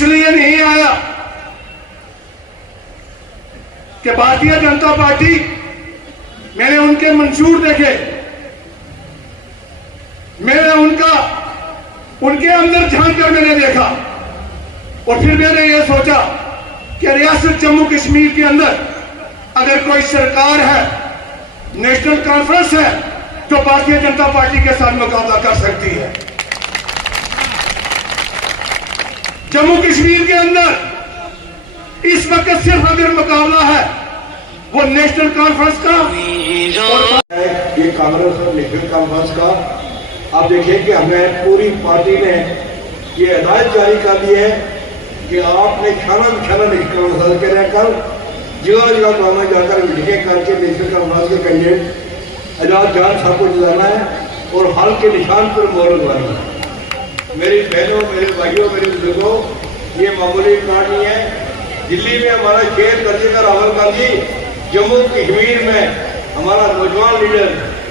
इसलिए नहीं आया कि भारतीय जनता पार्टी, मैंने उनके मंशूर देखे, मैंने उनके अंदर झांककर मैंने देखा और फिर मैंने ये सोचा कि रियासत जम्मू कश्मीर के अंदर अगर कोई सरकार है, नेशनल कॉन्फ्रेंस है, तो भारतीय जनता पार्टी के साथ मुकाबला कर सकती है। जम्मू कश्मीर के अंदर इस वक्त सिर्फ अगर मुकाबला है वो नेशनल कॉन्फ्रेंस का और ये कांग्रेस और नेशनल कॉन्फ्रेंस का। आप देखिए कि हमें पूरी पार्टी ने ये हिदायत जारी कर दी है कि आपने खाना नेशनल कॉन्फ्रेंस के रहकर जगह जगह गाँव में जाकर मीटिंगें करके नेशनल कॉन्फ्रेंस के कैंडिडेट आजाद जान साहब को जिलाना है और हल के निशान पर मोहर लगवानी है। मेरी बहनों, मेरे भाइयों, मेरे बुजुर्गों, ये मामूली कहानी है। दिल्ली में हमारा शेर दर्जे का राहुल गांधी, जम्मू कश्मीर में हमारा नौजवान लीडर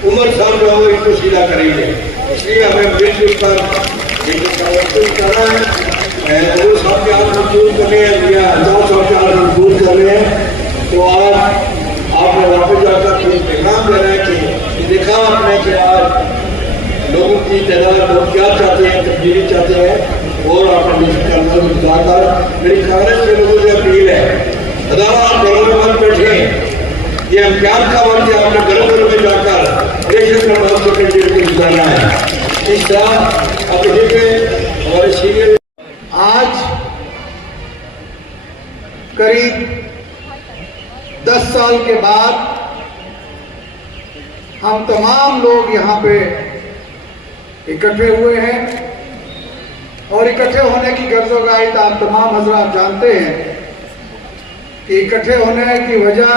उमर साहब जो है इसको सीधा करेंगे। इसलिए हमें मिलजुल कर करना है। वो साहब के हाथ मजबूत करने हैं या हजार साहब के हाथ मजबूत करने हैं। तो आज आपने वापस जाकर पैगाम दे रहे हैं कि देखा आपने कि आज लोगों की तादाद लोग क्या चाहते हैं, तब्दीली चाहते हैं और आपने नेशनल जाकर मेरी कांग्रेस के लोगों से अपील है, अदारा आप घरों में मत बैठे, ये इम्तिहान का वक्त है, आपने घर में जाकर नेशनल कॉन्फ्रेंस के कैंडिडेट को जिताना है। इस तरह अब देखिए हमारे सीनियर आज करीब 10 साल के बाद हम तमाम लोग यहाँ पे इकट्ठे हुए हैं और इकट्ठे होने की गर्ज़ोगाहित आप तमाम हज़रात जानते हैं कि इकट्ठे होने की वजह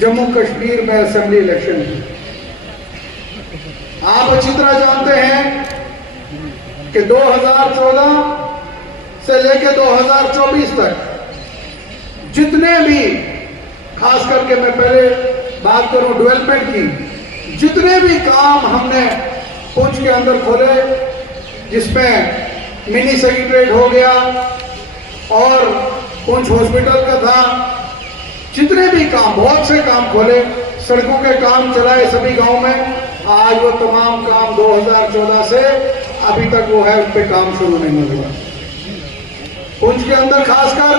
जम्मू कश्मीर में असेंबली इलेक्शन है। आप अच्छी तरह जानते हैं कि 2014 से लेकर 2024 तक जितने भी, खास करके मैं पहले बात करूं डेवलपमेंट की, जितने भी काम हमने पुंछ के अंदर खोले, जिसमें मिनी सेक्रेटरीट हो गया और पुंछ हॉस्पिटल का था, जितने भी काम, बहुत से काम खोले, सड़कों के काम चलाए सभी गांव में। आज वो तमाम काम 2014 से अभी तक वो है, उन पे काम शुरू नहीं हुआ। पुंछ के अंदर खासकर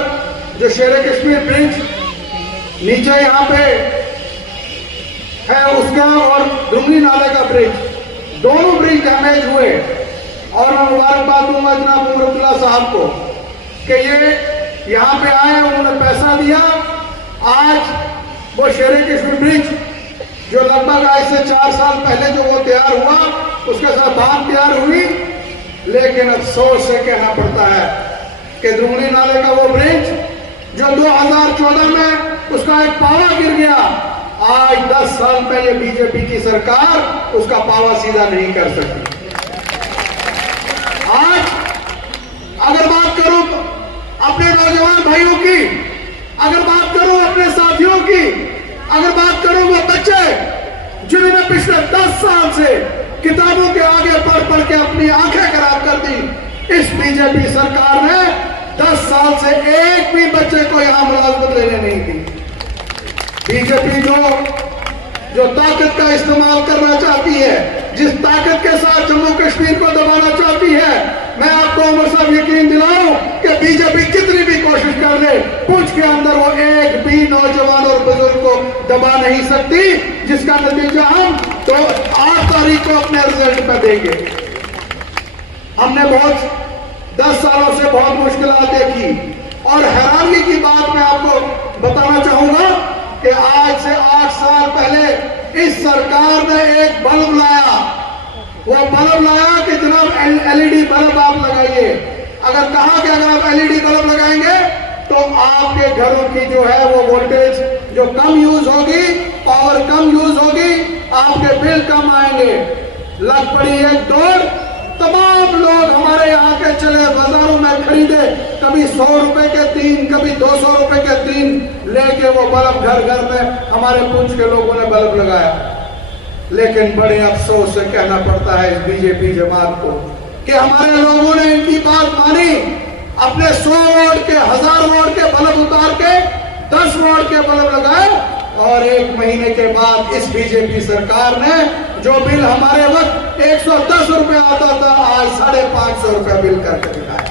जो शेर कश्मीर ब्रिज नीचे यहाँ पे है उसका और दुमनी नाले का ब्रिज, दोनों ब्रिज डैमेज हुए और मैं मुबारकबाद दूंगा जनाब उमरुल्ला साहब को कि ये यहाँ पे आए, उन्होंने पैसा दिया। आज वो शेर कश्मीर ब्रिज जो लगभग आज से 4 साल पहले जो वो तैयार हुआ, उसके साथ बांध तैयार हुई, लेकिन अफसोस से कहना पड़ता है कि दुमनी नाले का वो ब्रिज जो 2014 में उसका एक पावा गिर गया, आज 10 साल पहले बीजेपी की सरकार उसका पावा सीधा नहीं कर सकी। आज अगर बात करूं अपने नौजवान भाइयों की, अगर बात करूं अपने साथियों की, अगर बात करूं वो बच्चे जिन्होंने पिछले 10 साल से किताबों के आगे पढ़ के अपनी आंखें खराब कर दी, इस बीजेपी सरकार ने 10 साल से एक भी बच्चे को यहां मुलाजमत लेने नहीं दी। बीजेपी जो ताकत का इस्तेमाल करना चाहती है, जिस ताकत के साथ जम्मू कश्मीर को दबाना चाहती है, मैं आपको उमर साहब यकीन दिलाऊं कि बीजेपी कितनी भी कोशिश कर ले, पुंछ के अंदर वो एक भी नौजवान और बुजुर्ग को दबा नहीं सकती, जिसका नतीजा हम तो 8 तारीख को अपने रिजल्ट पर देंगे। हमने 10 सालों से बहुत मुश्किलात देखी और हैरानी की बात मैं आपको बताना चाहूंगा कि आज से 8 साल पहले इस सरकार ने एक बल्ब लाया, वो बल्ब लाया कि जनाब एलईडी बल्ब आप लगाइए। अगर कहा कि अगर आप एलईडी बल्ब लगाएंगे तो आपके घरों की जो है वो वोल्टेज जो कम यूज होगी, पावर कम यूज होगी, आपके बिल कम आएंगे। लग पड़ी एक दौड़, तमाम लोग हमारे यहाँ के चले बाजारों में खरीदे, कभी 100 रुपए के 3, कभी 200 रुपए के 3 लेके वो बल्ब घर घर में हमारे पुंछ के लोगों ने बल्ब लगाया। लेकिन बड़े अफसोस से कहना पड़ता है इस बीजेपी जमात को कि हमारे लोगों ने इनकी बात मानी अपने 100 वोट के 1000 वोट के बल्ब उतार के 10 वोट के बल्ब लगाए, और 1 महीने के बाद इस बीजेपी सरकार ने जो बिल हमारे वक्त 110 रुपए आता था, आज 550 रुपए बिल करके दिखाया।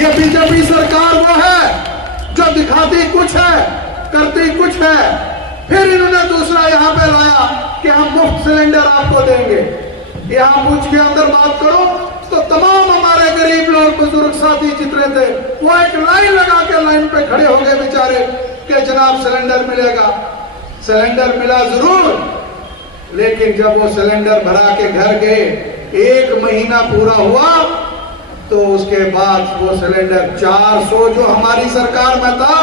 ये बीजेपी सरकार वो है जो दिखाती कुछ है, करती कुछ है। फिर इन्होंने दूसरा यहां पे लाया कि हम मुफ्त सिलेंडर आपको देंगे। यहां पूछ के अंदर बात करो तो तमाम हमारे गरीब लोग, बुजुर्ग साथी जितने थे, वो एक लाइन लगा के लाइन पे खड़े हो गए बेचारे कि जनाब सिलेंडर मिलेगा। सिलेंडर मिला जरूर, लेकिन जब वो सिलेंडर भरा के घर गए, 1 महीना पूरा हुआ, तो उसके बाद वो सिलेंडर 400 जो हमारी सरकार में था,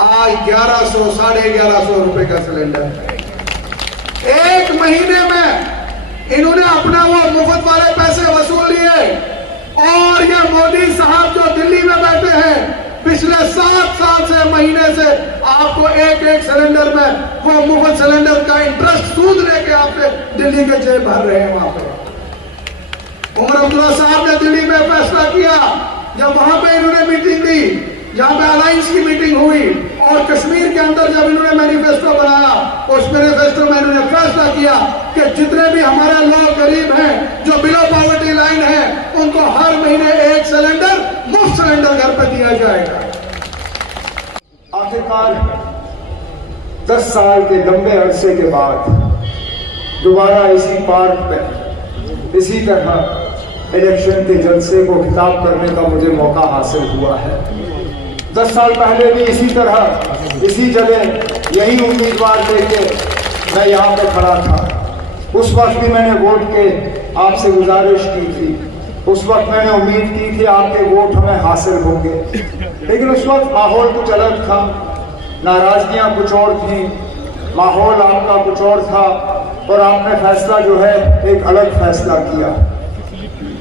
आज 1100 1150 रुपए का सिलेंडर। 1 महीने में इन्होंने अपना वो मुफ्त वाले पैसे वसूल लिए। और ये मोदी साहब जो दिल्ली में बैठे हैं, पिछले 7 साल से, महीने से आपको एक सिलेंडर में वो मुफ्त सिलेंडर का इंटरेस्ट सूद लेके आपसे दिल्ली के जेब भर रहे हैं। वहां पे उमर अब्दुल्ला साहब ने दिल्ली में फैसला किया, जब वहां पे इन्होंने मीटिंग दी, जहां पे अलायंस की मीटिंग हुई, और कश्मीर के अंदर जब इन्होंने मैनिफेस्टो बनाया, उस मैनिफेस्टो में इन्होंने फैसला किया कि जितने भी हमारे लोग गरीब हैं, जो बिलो पॉवर्टी लाइन है, उनको हर महीने 1 सिलेंडर मुफ्त सिलेंडर घर पर दिया जाएगा। आखिरकार 10 साल के लंबे अरसे के बाद दोबारा इसी पार्क पे इसी तरह इलेक्शन के जलसे को खिताब करने का मुझे मौका हासिल हुआ है। 10 साल पहले भी इसी तरह, इसी जगह, यही उम्मीदवार लेके मैं यहाँ पे खड़ा था। उस वक्त भी मैंने वोट के आपसे गुजारिश की थी, उस वक्त मैंने उम्मीद की थी आपके वोट हमें हासिल होंगे, लेकिन उस वक्त माहौल कुछ अलग था, नाराजगियाँ कुछ और थी, माहौल आपका कुछ और था, और आपने फैसला जो है एक अलग फैसला किया।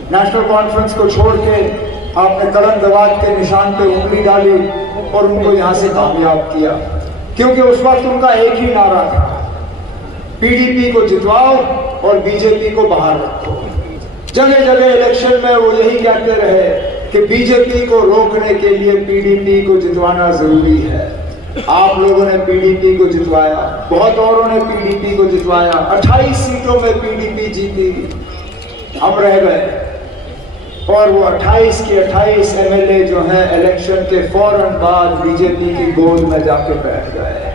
नेशनल कॉन्फ्रेंस को छोड़ के आपने कलम दवात के निशान पे उंगली डाली और उनको यहाँ से कामयाब किया, क्योंकि उस वक्त उनका एक ही नारा था, पीडीपी को जितवाओ और बीजेपी को बाहर रखो। जगह जगह इलेक्शन में वो यही कहते रहे कि बीजेपी को रोकने के लिए पीडीपी को जितवाना जरूरी है। आप लोगों ने पीडीपी को जितवाया, बहुत औरों ने पीडीपी को जितवाया, 28 सीटों में पीडीपी जीती, हम रह गए। और वो 28 के 28 एमएलए जो हैं इलेक्शन के फौरन बाद बीजेपी की गोद में जाके बैठ गए।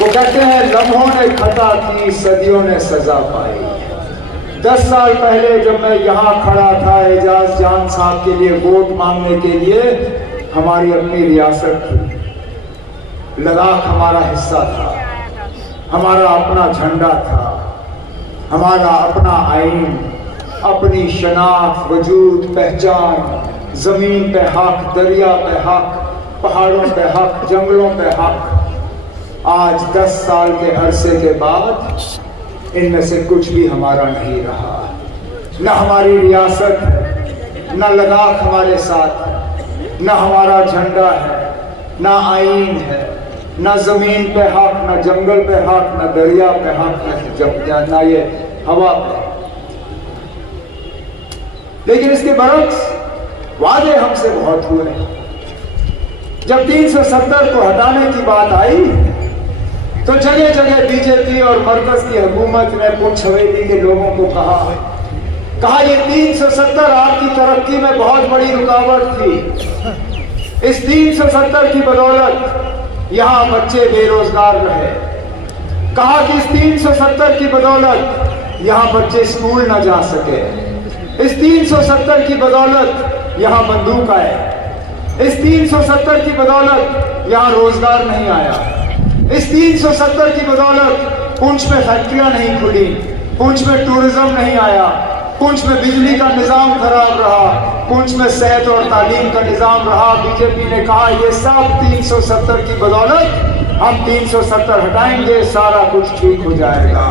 वो कहते हैं लम्हों ने खता की, सदियों ने सजा पाई। 10 साल पहले जब मैं यहाँ खड़ा था एजाज जान साहब के लिए वोट मांगने के लिए, हमारी अपनी रियासत थी, लद्दाख हमारा हिस्सा था, हमारा अपना झंडा था, हमारा अपना आईन, अपनी शनाख्त, वजूद, पहचान, जमीन पे हक, दरिया पे हक, पहाड़ों पे हक, जंगलों पे हक। आज 10 साल के अरसे के बाद इनमें से कुछ भी हमारा नहीं रहा। न हमारी रियासत है, न लद्दाख हमारे साथ है, न हमारा झंडा है, न आईन है, न जमीन पे हक, न जंगल पे हक, न दरिया पे हक, न ये हवा पे। लेकिन इसके बरक्स वादे हमसे बहुत हुए। जब 370 को हटाने की बात आई तो जगह जगह बीजेपी और मरकज की हुकूमत ने पुंछ हवेली के लोगों को कहा ये 370 आपकी तरक्की में बहुत बड़ी रुकावट थी। इस 370 की बदौलत यहाँ बच्चे बेरोजगार रहे। कहा कि इस 370 की बदौलत यहाँ बच्चे स्कूल न जा सके। इस 370 की बदौलत यहाँ बंदूक आए। इस 370 की बदौलत यहाँ रोजगार नहीं आया। इस 370 की बदौलत पुंछ में फैक्ट्रियां नहीं खुली, पुंछ में टूरिज्म नहीं आया, पुंछ में बिजली का निजाम खराब रहा, पुंछ में सेहत और तालीम का निजाम रहा। बीजेपी ने कहा ये सब 370 की बदौलत, हम 370 हटाएंगे, सारा कुछ ठीक हो जाएगा।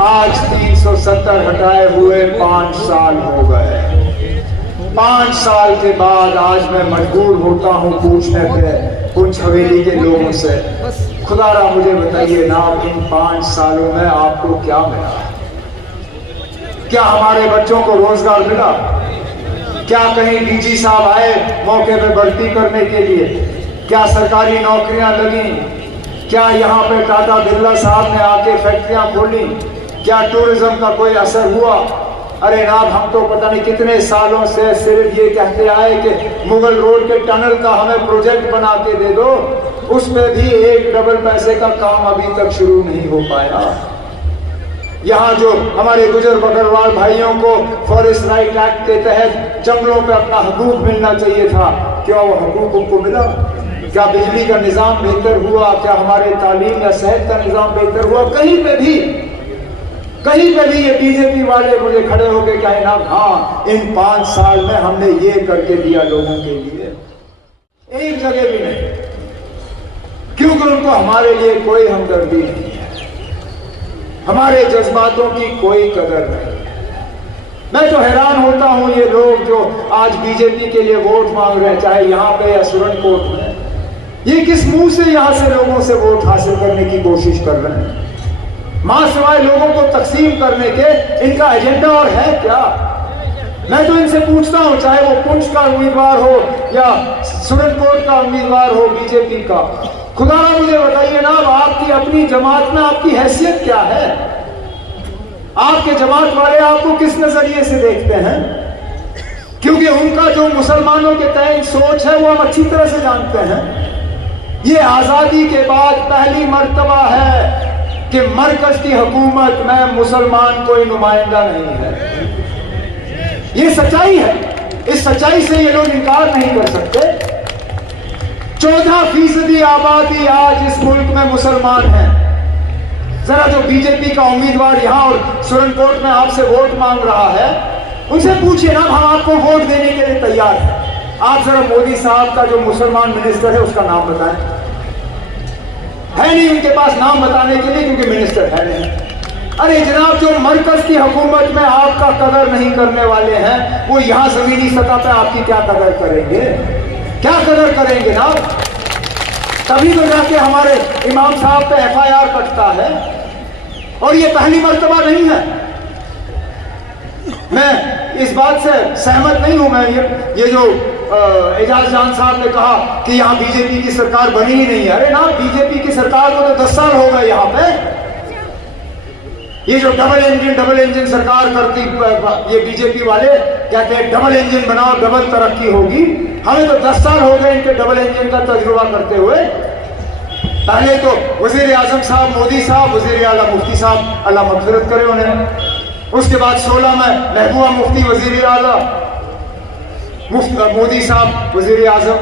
आज 370 हटाए हुए 5 साल हो गए। 5 साल के बाद आज मैं मजबूर होता हूँ पूछने पे पुंछ हवेली के लोगों से, खुदारा मुझे बताइए ना, इन 5 सालों में आपको क्या मिला? क्या हमारे बच्चों को रोजगार मिला? क्या कहीं डीजी साहब आए मौके पे भर्ती करने के लिए? क्या सरकारी नौकरियां लगी? क्या यहाँ पे टाटा बिरला साहब ने आके फैक्ट्रियां खोली? क्या टूरिज्म का कोई असर हुआ? अरे नाब, हम तो पता नहीं कितने सालों से सिर्फ ये कहते आए कि मुगल रोड के टनल का हमें प्रोजेक्ट बना के दे दो, उसमें भी एक डबल पैसे का काम अभी तक शुरू नहीं हो पाया। यहाँ जो हमारे गुजर बकरवाल भाइयों को फॉरेस्ट राइट एक्ट के तहत जंगलों पे अपना हकूक मिलना चाहिए था, क्या वो हकूक उनको मिला? क्या बिजली का निजाम बेहतर हुआ? क्या हमारे तालीम या सेहत का निजाम बेहतर हुआ? कहीं पे भी ये बीजेपी वाले मुझे खड़े होके कहे ना, हाँ इन 5 साल में हमने ये करके दिया लोगों के लिए, एक जगह भी नहीं, क्योंकि उनको हमारे लिए कोई हमदर्दी नहीं है, हमारे जज्बातों की कोई कदर नहीं है। मैं तो हैरान होता हूं, ये लोग जो आज बीजेपी के लिए वोट मांग रहे हैं, चाहे यहां पे या सुरनकोट में, ये किस मुंह से यहां से लोगों से वोट हासिल करने की कोशिश कर रहे हैं? मां सिवाय लोगों को तकसीम करने के इनका एजेंडा और है क्या? मैं तो इनसे पूछता हूं, चाहे वो पुंछ का उम्मीदवार हो या सुरनकोट का उम्मीदवार हो बीजेपी का, खुदा मुझे बताइए ना, आपकी अपनी जमात में आपकी हैसियत क्या है? आपके जमात वाले आपको किस नजरिए से देखते हैं? क्योंकि उनका जो मुसलमानों के तय सोच है वो हम अच्छी तरह से जानते हैं। ये आजादी के बाद पहली मर्तबा है कि मरकज की हुकूमत में मुसलमान कोई नुमाइंदा नहीं है। ये सच्चाई है, इस सच्चाई से ये लोग इनकार नहीं कर सकते। 14% आबादी आज इस मुल्क में मुसलमान है। जरा जो बीजेपी का उम्मीदवार यहां और सुरनकोट में आपसे वोट मांग रहा है, उनसे पूछिए ना, हम आपको वोट देने के लिए तैयार हैं। आप जरा मोदी साहब का जो मुसलमान मिनिस्टर है उसका नाम बताएं। है नहीं उनके पास नाम बताने के लिए, क्योंकि मिनिस्टर है नहीं। अरे जनाब, जो मरकज की हुकूमत में आपका कदर नहीं करने वाले हैं, वो यहां जमीनी सतह पे आपकी क्या कदर करेंगे? क्या कदर करेंगे ना? तभी तो जाके हमारे इमाम साहब पे FIR कटता है, और ये पहली मर्तबा नहीं है। मैं इस बात से सहमत नहीं हूं। मैं ये जो एजाज जान साहब ने कहा कि यहाँ बीजेपी की सरकार बनी ही नहीं है, अरे ना, बीजेपी की सरकार को तो 10 साल हो गए यहाँ पे। ये जो डबल इंजन सरकार करती, ये बीजेपी वाले कहते हैं डबल इंजन बनाओ, डबल तरक्की होगी। हमें तो 10 साल हो गए इनके डबल इंजन का तजुर्बा करते हुए। पहले तो वजीर आजम साहब मोदी साहब, वजीर आला मुफ्ती साहब, अल्लाह मगफिरत करे उन्हें। उसके बाद 16 में महबूबा मुफ्ती वजीर आला, मोदी साहब वजीर आजम।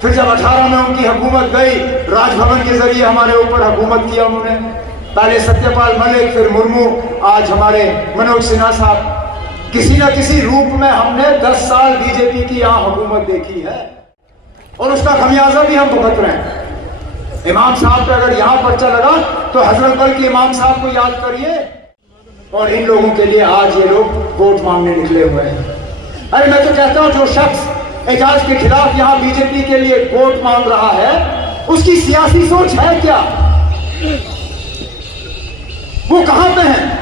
फिर जब 18 में उनकी हुकूमत गई, राजभवन के जरिए हमारे ऊपर हुकूमत किया उन्होंने। पहले सत्यपाल मलिक, फिर मुर्मू, आज हमारे मनोज सिन्हा साहब। किसी न किसी रूप में हमने 10 साल बीजेपी की यहाँ हुकूमत देखी है, और उसका खमियाजा भी हम भुगत रहे हैं। इमाम साहब पे अगर यहाँ पर्चा लगा तो हजरत बल के इमाम साहब को याद करिए। और इन लोगों के लिए आज ये लोग वोट मांगने निकले हुए हैं। अरे मैं तो कहता हूं, जो शख्स एजाज के खिलाफ यहां बीजेपी के लिए वोट मांग रहा है, उसकी सियासी सोच है क्या? वो कहां पे है?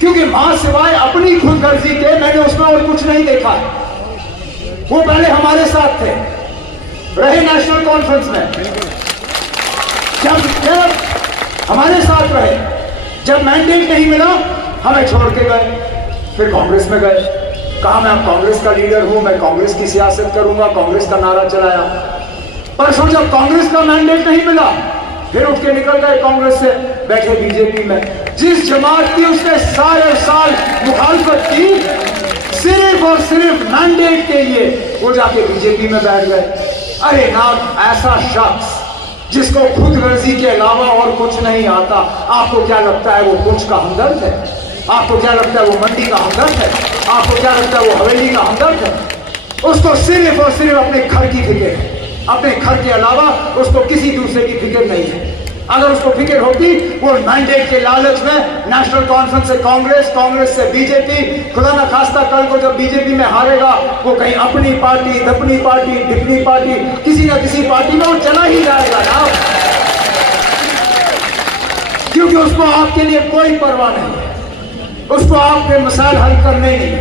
क्योंकि मां सिवाय अपनी खुदगर्जी के मैंने उसमें और कुछ नहीं देखा। वो पहले हमारे साथ थे, रहे नेशनल कॉन्फ्रेंस में, जब हमारे साथ रहे, जब मैंडेट नहीं मिला हमें छोड़ के गए, फिर कांग्रेस में गए। कहा मैं अब कांग्रेस का लीडर हूं, मैं कांग्रेस की सियासत करूंगा, कांग्रेस का नारा चलाया। परसों जब कांग्रेस का मैंडेट नहीं मिला, फिर उठ के निकल गए कांग्रेस से, बैठे बीजेपी में। जिस जमात की उसने सारे साल मुखालफत की, सिर्फ और सिर्फ मैंडेट के लिए वो जाके बीजेपी में बैठ गए। अरे ना, ऐसा शख्स जिसको खुद गर्जी के अलावा और कुछ नहीं आता, आपको क्या लगता है वो पुंछ का हमदर्द है? आपको क्या लगता है वो मंडी का हमदर्द है? आपको क्या लगता है वो हवेली का हमदर्द है? उसको सिर्फ और सिर्फ अपने घर की फिक्र है, अपने घर के अलावा उसको किसी दूसरे की फिक्र नहीं है। अगर उसको फिक्र होती, वो मैंडेट के लालच में नेशनल कॉन्फ्रेंस से कांग्रेस, कांग्रेस से बीजेपी, खुदा न खास्ता कल को जब बीजेपी में हारेगा, वो कहीं अपनी पार्टी, दपनी पार्टी, डिपनी पार्टी, किसी न किसी पार्टी में वो चला ही जाएगा ना, क्योंकि उसको आपके लिए कोई परवाह नहीं है, उसको आपके मसाइल हल करने नहीं।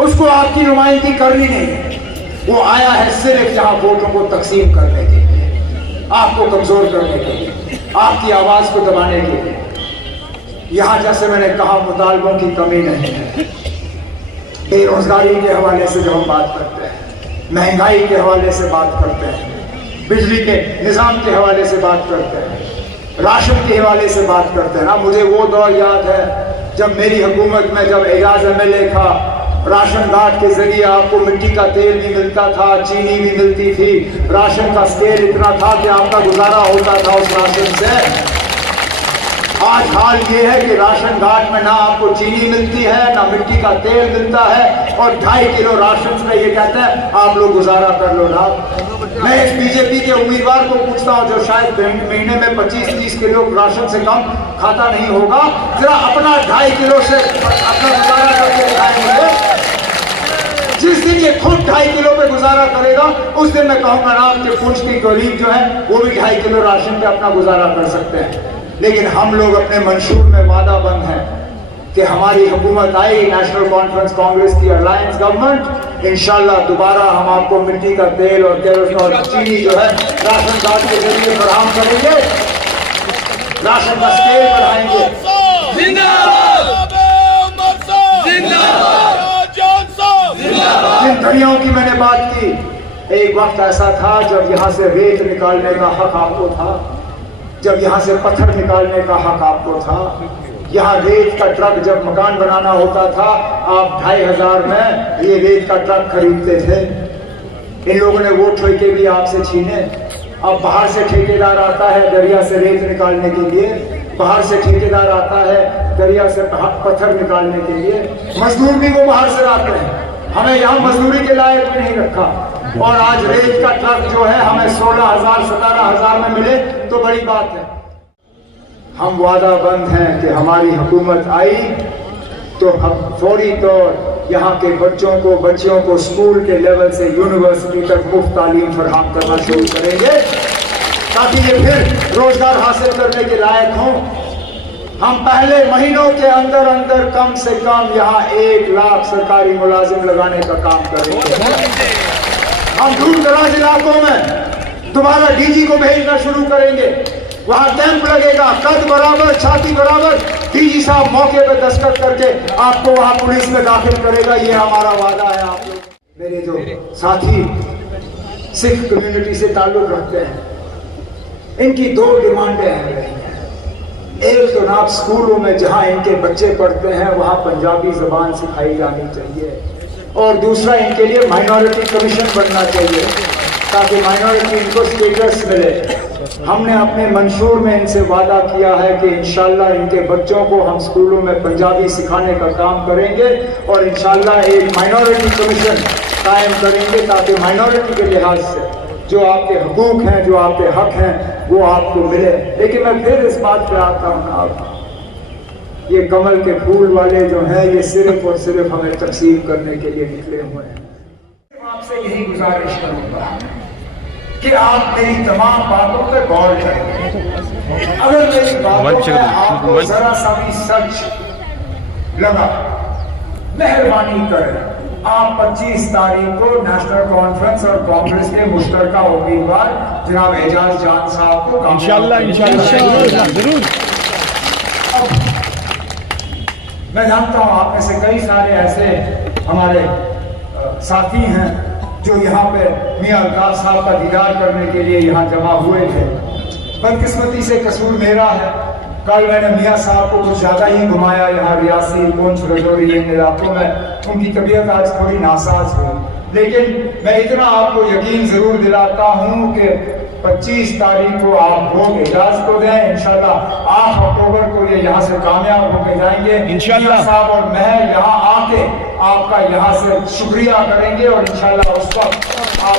उसको आपकी नुमाइंदगी करनी नहीं है। वो आया है सिर्फ यहाँ वोटों को तकसीम करने के लिए, आपको कमजोर करने के लिए, आपकी आवाज को दबाने के लिए। यहाँ जैसे मैंने कहा मुतालबों की कमी नहीं है। बेरोजगारी के हवाले से जब हम बात करते हैं, महंगाई के हवाले से बात करते हैं, बिजली के निजाम के हवाले से बात करते हैं, राशन के हवाले से बात करते हैं ना। मुझे वो दौर याद है जब मेरी हुकूमत में जब एजाज MLA था, राशन कार्ड के जरिए आपको मिट्टी का तेल भी मिलता था, चीनी भी मिलती थी, राशन का स्केल इतना था कि आपका गुजारा होता था उस राशन से। आज हाल ये है कि राशन कार्ड में ना आपको चीनी मिलती है, ना मिट्टी का तेल मिलता है, और 2.5 किलो राशन में ये कहते हैं आप लोग गुजारा कर लो ना। मैं इस बीजेपी के उम्मीदवार को पूछता हूँ जो शायद महीने में 25-30 किलो राशन से कम खाता नहीं होगा, जरा अपना 2.5 किलो से अपना गुजारा करके दिखाएंगे। जिस दिन ये खुद 2.5 किलो पे गुजारा करेगा, उस दिन मैं कहूँगा ना आपके पुंछ की गरीब जो है वो भी 2.5 किलो राशन पे अपना गुजारा कर सकते हैं। लेकिन हम लोग अपने मंशूर में वादा बंद हैं कि हमारी हुकूमत आई, नेशनल कॉन्फ्रेंस कांग्रेस की अलायंस गवर्नमेंट, इंशाल्लाह दोबारा हम आपको मिट्टी का तेल और केरोसिन और चीनी जो है राशन कार्ड के जरिए फराहम करेंगे, राशन का स्केल बढ़ाएंगे। जिन दरियाओं की मैंने बात की, एक वक्त ऐसा था जब यहाँ से रेत निकालने का हक आपको था, जब यहाँ से पत्थर निकालने का हक आपको था। यहाँ रेत का ट्रक जब मकान बनाना होता था, आप 2,500 में ये रेत का ट्रक खरीदते थे। इन लोगों ने वो ठेके भी आपसे छीने। अब बाहर से ठेकेदार आता है दरिया से रेत निकालने के लिए, बाहर से ठेकेदार आता है दरिया से पत्थर निकालने के लिए, मजदूर भी वो बाहर से लाते हैं। हमें यहाँ मजदूरी के लायक भी नहीं रखा, और आज रेत का ट्रक जो है हमें 16,000 17,000 में मिले तो बड़ी बात है। हम वादा बंद हैं कि हमारी हुकूमत आई तो हम फौरी तौर यहाँ के बच्चियों को स्कूल के लेवल से यूनिवर्सिटी तक मुफ्त तालीम फराहम करना शुरू करेंगे, ताकि ये फिर रोजगार हासिल करने के लायक हों। हम पहले महीनों के अंदर अंदर कम से कम यहाँ 1 लाख सरकारी मुलाजिम लगाने का काम करेंगे। हम दूर दराज इलाकों में दोबारा DG को भेजना शुरू करेंगे, वहां कैंप लगेगा, कद बराबर छाती बराबर, DG साहब मौके पर दस्तखत करके आपको वहां पुलिस में दाखिल करेगा। ये हमारा वादा है। आप लोग, मेरे जो साथी सिख कम्युनिटी से ताल्लुक रखते हैं, इनकी 2 डिमांडें हैं। एक तो ना स्कूलों में जहां इनके बच्चे पढ़ते हैं वहां पंजाबी जबान सिखाई जानी चाहिए, और दूसरा इनके लिए माइनॉरिटी कमीशन बनना चाहिए ताकि माइनॉरिटी इनको स्टेटस मिले। हमने अपने मंशूर में इनसे वादा किया है कि इंशाल्लाह इनके बच्चों को हम स्कूलों में पंजाबी सिखाने का काम करेंगे, और इंशाल्लाह एक माइनॉरिटी कमीशन कायम करेंगे ताकि माइनॉरिटी के लिहाज से जो आपके हकूक हैं, जो आपके हक हैं, वो आपको मिले। लेकिन मैं फिर इस बात पे आता हूँ ना, ये कमल के फूल वाले जो हैं ये सिर्फ और सिर्फ हमें तकसीम करने के लिए निकले हुए हैं। आपसे यही गुजारिश करूंगा कि आप मेरी तमाम बातों पर गौर करें। अगर मेरी बातों में आपको जरा सा भी सच लगा, मेहरबानी करें आप 25 तारीख को नेशनल कॉन्फ्रेंस और कांग्रेस के मुश्तरका उम्मीदवार जनाब एजाज जान साहब को इंशाल्लाह जरूर। मैं जानता हूं आप में से कई सारे ऐसे हमारे साथी हैं जो यहाँ पे मियां अल्ताफ साहब का दीदार करने के लिए यहाँ जमा हुए थे। बदकिस्मती से कसूर मेरा है, कल मैंने मियां साहब को कुछ ज्यादा ही घुमाया यहाँ रियासी, पुंछ, रजौरी इन इलाकों में। उनकी तबीयत आज थोड़ी नासाज हुई, लेकिन मैं इतना आपको यकीन जरूर दिलाता हूँ कि 25 तारीख को आप वोट एजाज को दें। इंशाल्लाह 8 अक्टूबर को ये यहाँ से कामयाब होकर जाएंगे इंशाल्लाह। साहब और मैं यहाँ आके आपका यहाँ से शुक्रिया करेंगे, और इंशाल्लाह उस वक्त आप